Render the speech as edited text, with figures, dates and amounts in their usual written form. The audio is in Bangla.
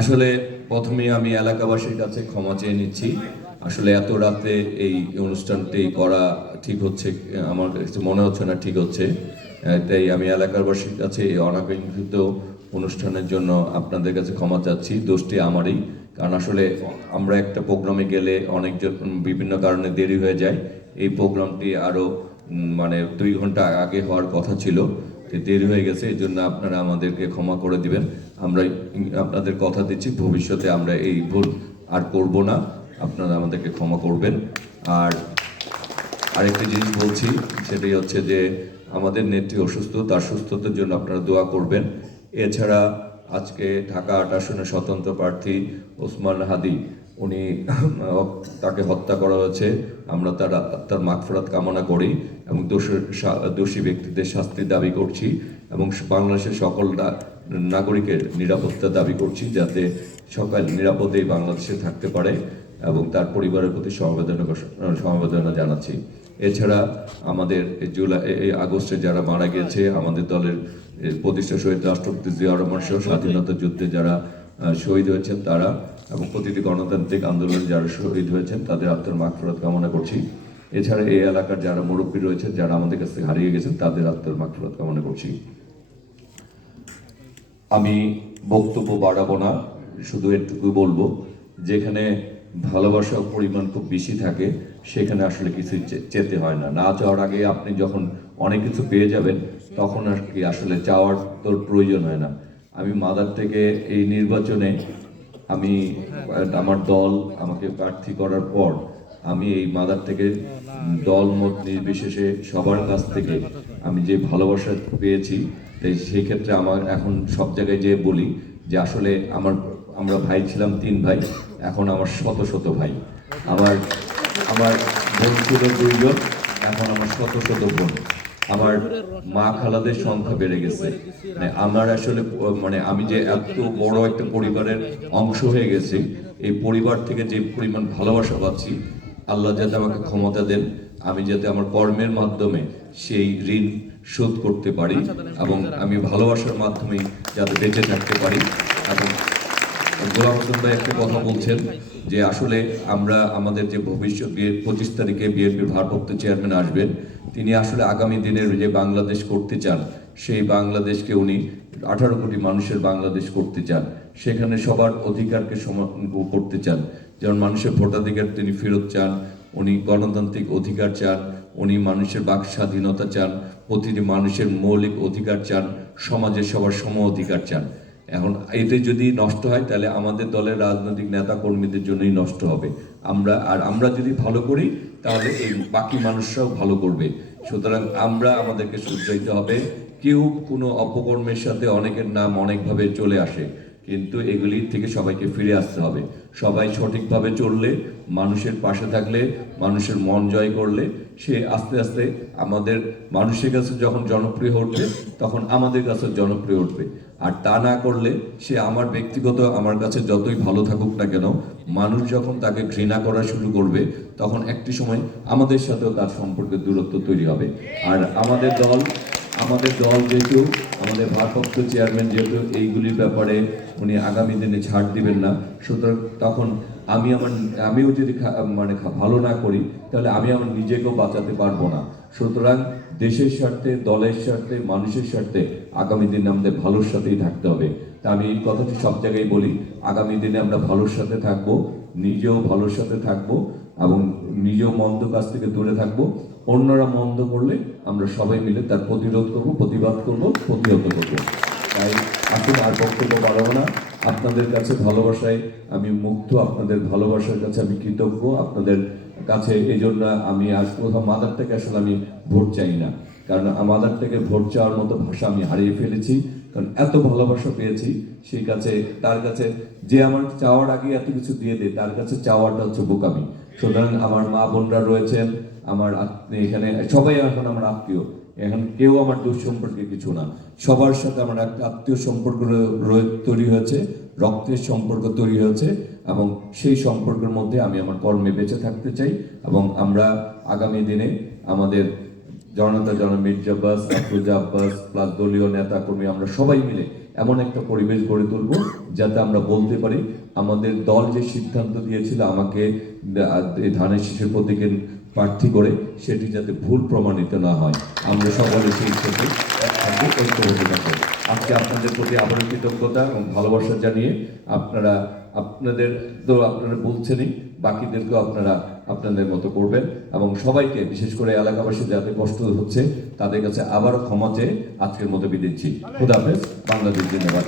আসলে প্রথমে আমি এলাকাবাসীর কাছে ক্ষমা চেয়ে নিচ্ছি। আসলে এত রাতে এই অনুষ্ঠানটি করা ঠিক হচ্ছে, আমার কাছে মনে হচ্ছে না ঠিক হচ্ছে। তাই আমি এলাকাবাসীর কাছে এই অনাকাঙ্ক্ষিত অনুষ্ঠানের জন্য আপনাদের কাছে ক্ষমা চাচ্ছি। দোষটি আমারই, কারণ আসলে আমরা একটা প্রোগ্রামে গেলে অনেকজন বিভিন্ন কারণে দেরি হয়ে যায়। এই প্রোগ্রামটি আরও মানে 2 ঘন্টা আগে হওয়ার কথা ছিল, দেরি হয়ে গেছে। এই জন্য আপনারা আমাদেরকে ক্ষমা করে দিবেন। আমরা আপনাদের কথা দিচ্ছি ভবিষ্যতে আমরা এই ভুল আর করব না, আপনারা আমাদেরকে ক্ষমা করবেন। আর আরেকটি জিনিস বলছি, সেটাই হচ্ছে যে আমাদের নেত্রী অসুস্থ, তার সুস্থতার জন্য আপনারা দোয়া করবেন। এছাড়া আজকে ঢাকা ৮ আসনের স্বতন্ত্র প্রার্থী ওসমান হাদি, উনি তাকে হত্যা করা হয়েছে। আমরা তার মাগফিরাত কামনা করি এবং দোষী ব্যক্তিদের শাস্তির দাবি করছি এবং বাংলাদেশের সকল নাগরিকের নিরাপত্তা দাবি করছি, যাতে সকাল নিরাপদে বাংলাদেশে থাকতে পারে এবং তার পরিবারের প্রতি সমবেদনা জানাচ্ছি। এছাড়া আমাদের এই আগস্টে যারা মারা গেছে, আমাদের দলের প্রতিষ্ঠা শহীদ রাষ্ট্রপতি জিয়াউর রহমান সহ স্বাধীনতা যুদ্ধে যারা শহীদ হয়েছেন তারা এবং প্রতিটি গণতান্ত্রিক আন্দোলনে যারা শহীদ হয়েছেন তাদের আত্মার মাগফিরাত কামনা করছি। এছাড়া এই এলাকার যারা মুরব্বী রয়েছেন, যারা আমাদের কাছ থেকে হারিয়ে গেছেন, তাদের আত্মার মাগফিরাত কামনা করছি। আমি বক্তব্য বাড়াবো না, শুধু এটুকু বলবো, যেখানে ভালোবাসার পরিমাণ খুব বেশি থাকে সেখানে আসলে কিছু চেতে হয় না। না চাওয়ার আগে আপনি যখন অনেক কিছু পেয়ে যাবেন তখন আর কি আসলে চাওয়ার তোর প্রয়োজন হয় না। আমি মাদার থেকে এই নির্বাচনে আমি আমার দল আমাকে প্রার্থী করার পর আমি এই মাদার থেকে দল মত নির্বিশেষে সবার কাছ থেকে আমি যে ভালোবাসা পেয়েছি, তাই সেই ক্ষেত্রে আমার এখন সব জায়গায় যেয়ে বলি যে আসলে আমরা ভাই ছিলাম 3 ভাই, এখন আমার শত শত ভাই। আমার আমার বোন ছিল 2 জন, এখন আমার শত শত বোন। আমার মা খালাদের সংখ্যা বেড়ে গেছে। মানে আমার আসলে মানে আমি যে এত বড় একটা পরিবারের অংশ হয়ে গেছি, এই পরিবার থেকে যে পরিমাণ ভালোবাসা পাচ্ছি, আল্লাহ যাতে আমাকে ক্ষমতা দেন, আমি যাতে আমার কর্মের মাধ্যমে সেই ঋণ শোধ করতে পারি এবং আমি ভালোবাসার মাধ্যমে যাতে বেঁচে থাকতে পারি। এবং গোলাম হোসেন ভাই একটা কথা বলছেন যে আসলে আমরা আমাদের যে ভবিষ্যৎ 25 তারিখে বিএনপির ভারপ্রাপ্ত চেয়ারম্যান আসবেন, তিনি আসলে আগামী দিনের যে বাংলাদেশ করতে চান, সেই বাংলাদেশকে উনি 18 কোটি মানুষের বাংলাদেশ করতে চান। সেখানে সবার অধিকারকে সমান করতে চান, যেমন মানুষের ভোটাধিকার তিনি ফেরত চান, উনি গণতান্ত্রিক অধিকার চান, উনি মানুষের বাক স্বাধীনতা চান, প্রতিটি মানুষের মৌলিক অধিকার চান, সমাজের সবার সম অধিকার চান। এখন এতে যদি নষ্ট হয় তাহলে আমাদের দলের রাজনৈতিক নেতা কর্মীদের জন্যই নষ্ট হবে। আমরা যদি ভালো করি তাহলে এই বাকি মানুষরাও ভালো করবে। সুতরাং আমাদেরকে শুধরাইতে হবে। কেউ কোনো অপকর্মের সাথে অনেকের নাম অনেকভাবে চলে আসে, কিন্তু এগুলি থেকে সবাইকে ফিরে আসতে হবে। সবাই সঠিকভাবে চললে, মানুষের পাশে থাকলে, মানুষের মন জয় করলে সে আস্তে আস্তে আমাদের মানুষের কাছে যখন জনপ্রিয় উঠবে তখন আমাদের কাছে জনপ্রিয় উঠবে। আর তা না করলে সে আমার কাছে যতই ভালো থাকুক না কেন, মানুষ যখন তাকে ঘৃণা করা শুরু করবে তখন একটি সময় আমাদের সাথেও তার সম্পর্কে দূরত্ব তৈরি হবে। আর আমাদের দল যেহেতু, আমাদের ভারপ্রাপ্ত চেয়ারম্যান যেহেতু এইগুলির ব্যাপারে উনি আগামী দিনে ছাড় দিবেন না, সুতরাং তখন আমিও যদি ভালো না করি তাহলে আমি আমার নিজেকেও বাঁচাতে পারবো না। সুতরাং দেশের স্বার্থে, দলের স্বার্থে, মানুষের স্বার্থে আগামী দিনে আমাদের ভালোর সাথেই থাকতে হবে। তা আমি এই কথাটি সব জায়গায় বলি, আগামী দিনে আমরা ভালোর সাথে থাকবো, নিজেও ভালোর সাথে থাকবো এবং নিজেও মন্দ কাজ থেকে দূরে থাকবো। অন্যরা মন্দ করলে আমরা সবাই মিলে তার প্রতিরোধ করব, প্রতিবাদ করব, প্রতিহত করব। তাই আসলে আর বক্তব্য বাড়াবো না। আপনাদের কাছে ভালোবাসায় আমি মুগ্ধ, আপনাদের ভালোবাসার কাছে আমি কৃতজ্ঞ। আপনাদের কাছে এই জন্য আমি আজ কোথাও মাদার থেকে আসলে আমি ভোট চাই না, কারণ মাদার থেকে ভোট চাওয়ার মতো ভাষা আমি হারিয়ে ফেলেছি। কারণ এত ভালোবাসা পেয়েছি, তার কাছে যে আমার চাওয়ার আগে এত কিছু দিয়ে দেয়, তার কাছে চাওয়াটা হচ্ছে বোকামি। সুতরাং আমার মা বোনরা রয়েছেন, আমার এখানে সবাই এখন আমার আত্মীয়, এখন কেউ আমার দুঃসম্পর্কে কিছু না। সবার সাথে আমার একটা আত্মীয় সম্পর্ক তৈরি হয়েছে, রক্তের সম্পর্ক তৈরি হয়েছে এবং সেই সম্পর্কের মধ্যে আমি আমার কর্মে বেঁচে থাকতে চাই। এবং আমরা আগামী দিনে আমাদের জনতা মির্জা আব্বাস, আফরোজা আব্বাস প্লাস দলীয় নেতা কর্মী আমরা সবাই মিলে এমন একটা পরিবেশ গড়ে তুলব যাতে আমরা বলতে পারি আমাদের দল যে সিদ্ধান্ত দিয়েছিল আমাকে এই ধানের শীষের প্রতীকে প্রার্থী করে সেটি যাতে ভুল প্রমাণিত না হয়, আমরা সকলে সেই ক্ষেত্রে ঐক্যবদ্ধ থাকবো। আজকে আপনাদের প্রতি আবারও কৃতজ্ঞতা এবং ভালোবাসা জানিয়ে আপনাদের তো আপনারা বলছেনই, বাকিদেরকেও আপনারা আপনাদের মতো করবেন এবং সবাইকে বিশেষ করে এলাকাবাসী যাদের কষ্ট হচ্ছে তাদের কাছে আবারও ক্ষমা চেয়ে আজকের মতো বিদায় দিচ্ছি। খুদা হাফেজ। বাংলাদেশ জিন্দাবাদ।